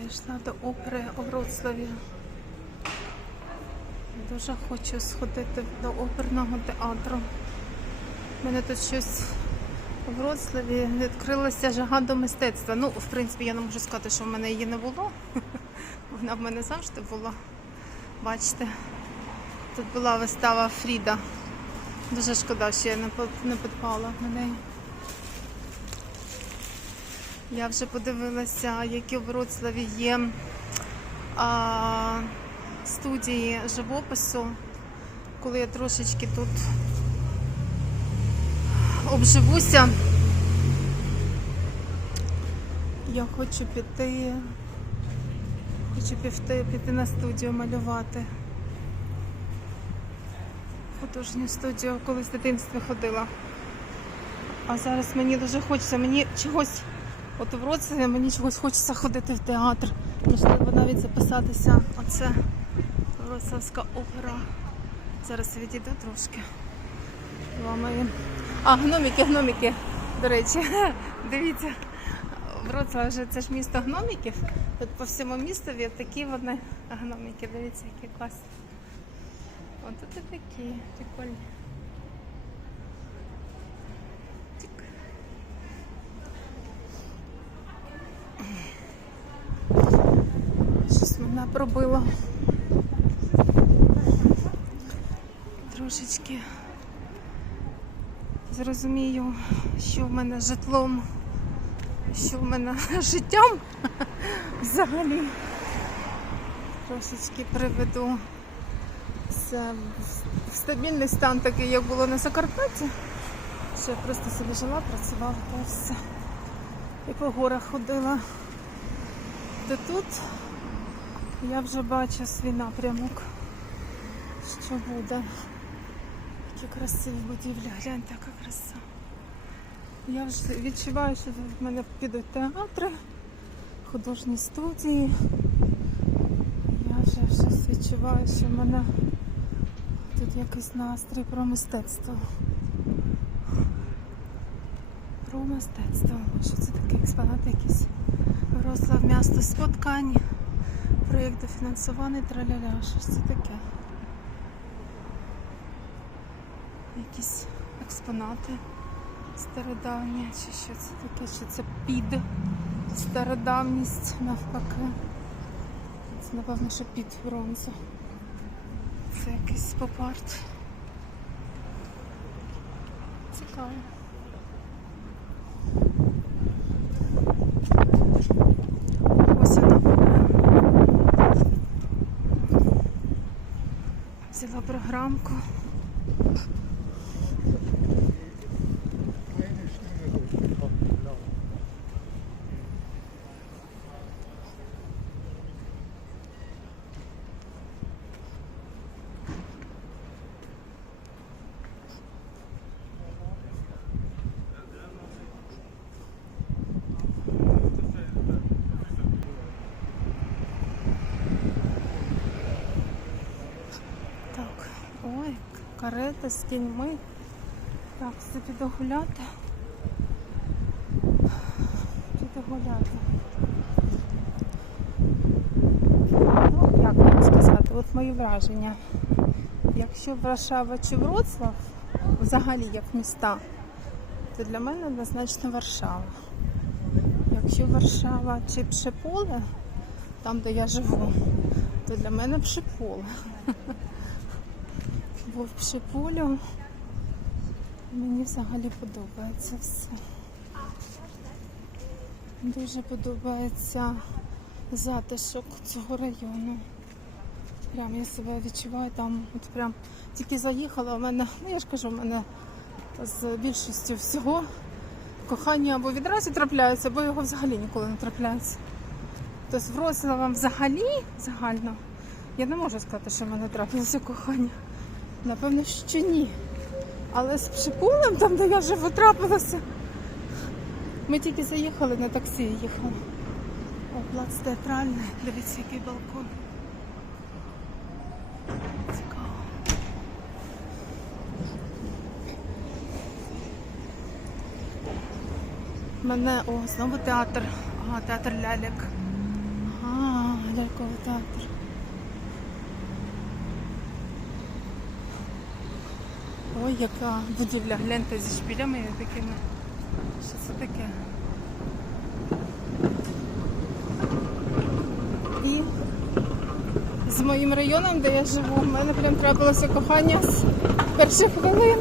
Зайшла до опери у Вроцлаві. Дуже хочу сходити до оперного театру. У мене тут щось у Вроцлаві відкрилася жага до мистецтва. Ну, в принципі, я не можу сказати, що в мене її не було. Вона в мене завжди була. Бачите, тут була вистава Фріда. Дуже шкода, що я не підпала на неї. Я вже подивилася, які в Вроцлаві є а, студії живопису, коли я трошечки тут обживуся. Я хочу піти, хочу піти, піти на студію малювати. Художню студію колись в дитинстві ходила. А зараз мені дуже хочеться, мені чогось, от у Вроцлаві мені чогось хочеться ходити в театр. Можливо, навіть записатися. Оце Вроцлавська опера. Зараз відійду трошки. Ламаю. А, гноміки, гноміки. До речі, дивіться. Вроцлав вже це ж місто гноміків. Тут по всьому містові такі вони гноміки. Дивіться, які класні. От тут і такі прикольні. Щось мене пробило. Трошечки зрозумію, що в мене житлом, що в мене життям взагалі. Трошечки приведу в стабільний стан, такий, як було на Закарпатті. Що я просто собі жила, працювала та все. І по горах ходила. То тут я вже бачу свій напрямок, що буде. Які красиві будівлі, гляньте, яка краса. Я вже відчуваю, що в мене підуть театри, художні студії. Я вже щось відчуваю, що в мене тут якийсь настрій про мистецтво. Про мистецтво. Що це таке експонат якийсь? Врослав місто споткань. Проєкт дофінансований траляля. Що ж це таке? Якісь експонати стародавні, чи що це таке, що це під стародавність навпаки. Це напевно, що під бронзу. Це якийсь поп-арт. Цікаво. Ось вона. Взяла програмку. Так, ой, карета з кіньми. Так, це піду гуляти. Піду гуляти. Ну, як вам сказати, от мої враження. Якщо Варшава чи Вроцлав, взагалі як міста, то для мене однозначно Варшава. Якщо Варшава чи Пшеполе, там де я живу, то для мене Пшеполе. Бо в Пшеполю мені взагалі подобається все. Дуже подобається затишок цього району. Прям я себе відчуваю там, от прям тільки заїхала, у мене, ну я ж кажу, у мене з більшістю всього кохання або відразу трапляється, або його взагалі ніколи не трапляється. Тобто з Вроцлавом взагалі загально я не можу сказати, що в мене трапилося кохання. Напевно, що ні. Але з Пшипулем, там, де я живу, трапилося. Ми тільки заїхали на таксі їхали. О, плац театральний. Дивіться, який балкон. Цікаво. Мене, о, знову театр. Ага, театр лялек. А, ляльковий театр. Ой, яка будівля, гляньте зі шпілями такими. Що це таке? І з моїм районом, де я живу, в мене прям трапилося кохання з перших хвилин.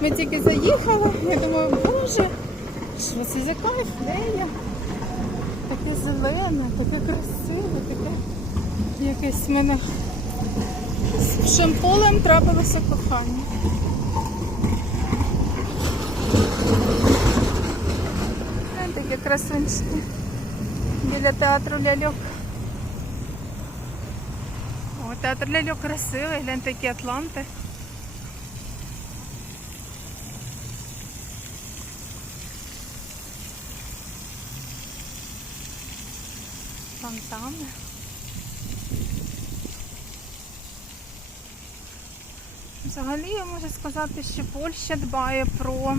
Ми тільки заїхали, я думаю, боже, що це за кайф, де я? Таке зелене, таке красиве, таке якесь мене з шамполем трапилося кохання. Ось Такі красунчики біля театру ляльок. О, театр ляльок красивий, гляньте, які атланти. Фонтани. Взагалі я можу сказати, що Польща дбає про,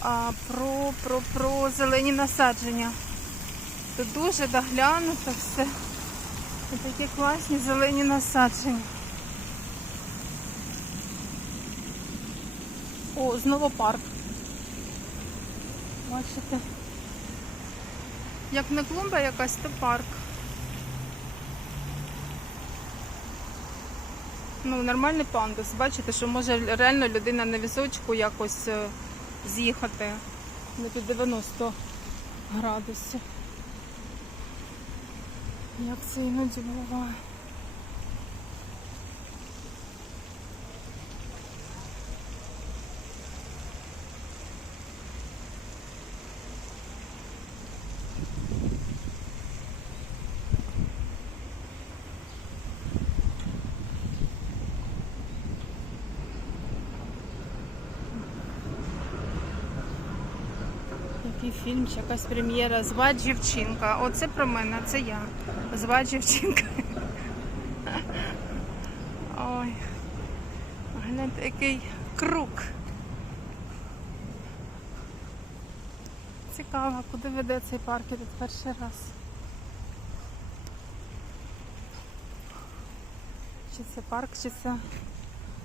а, про, про, про зелені насадження. Тут дуже доглянуто все. І такі класні зелені насадження. О, знову парк. Бачите? Як не клумба якась, то парк. Ну, нормальний пандус. Бачите, що може реально людина на візочку якось е, з'їхати не під 90 градусів. Як це іноді буває. Який фільм, чи якась прем'єра. Зва дівчинка. Оце про мене, це я. Зва дівчинка. Ой. Гляньте, який круг. Цікаво, куди веде цей парк я тут перший раз. Чи це парк, чи це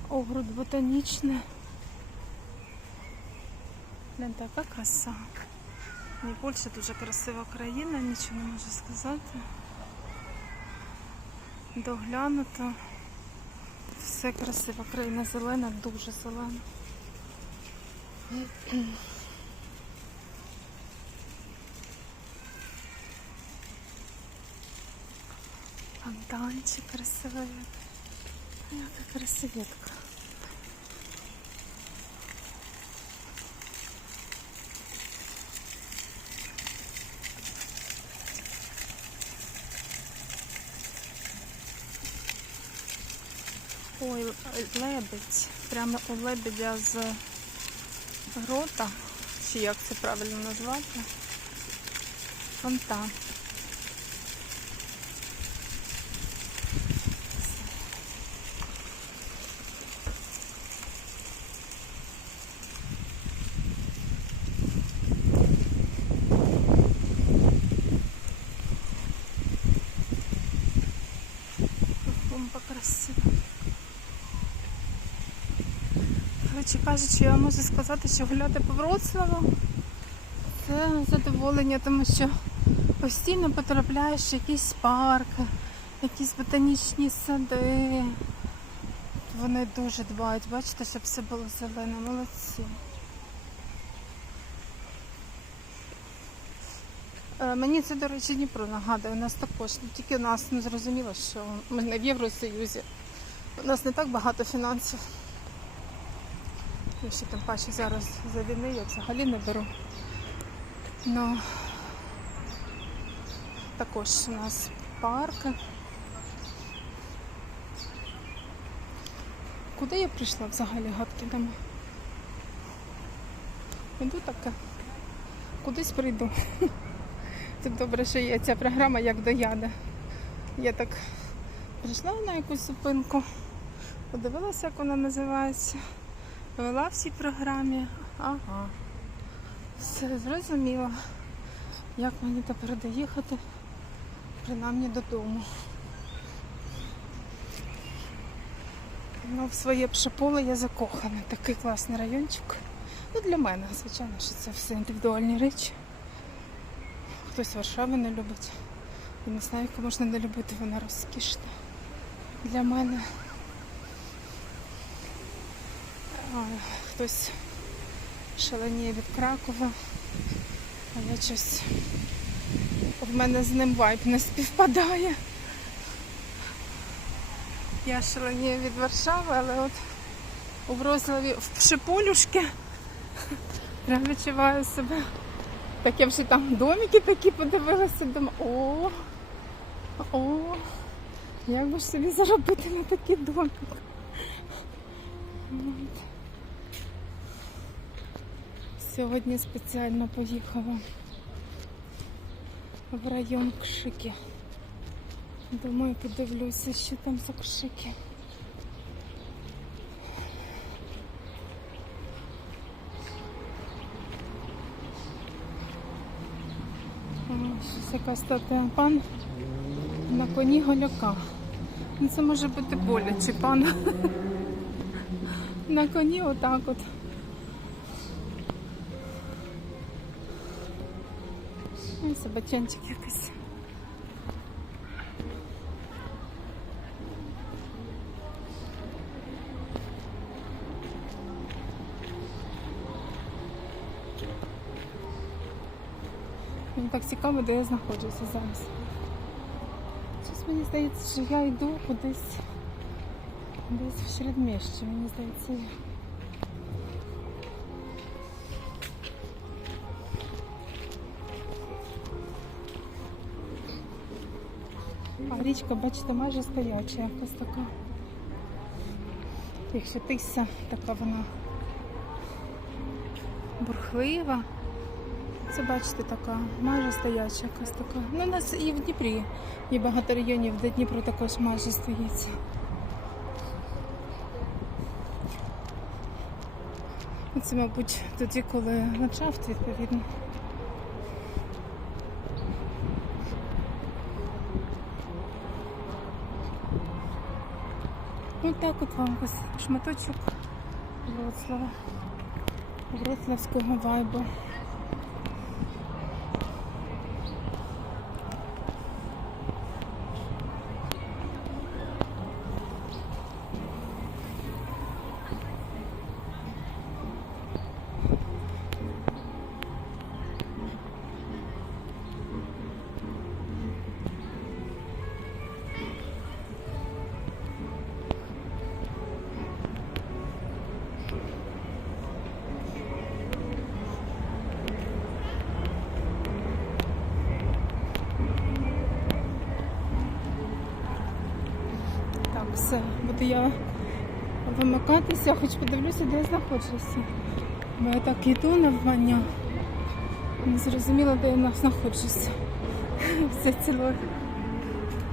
огород ботанічний. Гляньте, яка краса. І Польща дуже красива країна, нічого не можу сказати. Доглянуто. Все красиво. Країна зелена, дуже зелена. Фонтанчик красивий. Яка красивітка. Ой, лебедь. Прямо у лебедя з грота, чи як це правильно назвати. Фонтан. Бомба красива. Коротше кажучи, я можу сказати, що гуляти по Вроцлаву це задоволення, тому що постійно потрапляєш в якісь парки, якісь ботанічні сади. Вони дуже дбають, бачите, щоб все було зелене, молодці. Е, Мені це, до речі, Дніпро нагадує. У нас також, ну, тільки у нас не зрозуміло, що ми не в Євросоюзі. У нас не так багато фінансів. Я ще тим паче зараз за війни я взагалі не беру. Ну також у нас парки. Куди я прийшла взагалі гадки нема? Іду таке. Кудись прийду. Це добре, що є ця програма як до яда. Я так прийшла на якусь зупинку, подивилася, як вона називається. Вела в програмі. Ага. Все зрозуміло. Як мені тепер доїхати принаймні додому. Ну, в своє пшеполе я закохана. Такий класний райончик. Ну, для мене, звичайно, що це все індивідуальні речі. Хтось Варшави не любить. Я не знаю, яку можна не любити, вона розкішна. Для мене. А, хтось шаленіє від Кракова. А я щось в мене з ним вайб не співпадає. Я шаленію від Варшави, але от у Вроцлаві в Пшеполюшки прям відчуваю себе. Так я вже там домики такі подивилася, думаю, о, о, як би ж собі заробити на такий домик. Сьогодні спеціально поїхала в район Кшики. Думаю, подивлюся, що там за Кшики. Щось якась статуя пан на коні голяка. Ну, Це може бути боляче пан. На коні отак от. Собачончик якийсь. Мені так цікаво, де я знаходжуся зараз. Щось мені здається, що я йду кудись десь в середміщі, мені здається. Я. А річка, бачите, майже стояча якась така. Якщо тися, така вона бурхлива. Це бачите, така майже стояча якась така. Ну, у нас і в Дніпрі є багато районів, де Дніпро також майже стоїться. Це, мабуть, тоді, коли ландшафт, відповідно. Ось так от вам ось шматочок Вроцлава. Вроцлавського вайбу. Все, буду я вимикатися, хоч подивлюся, де я знаходжуся. Бо я так йду навмання. Не зрозуміла, де я знаходжуся. Все ціле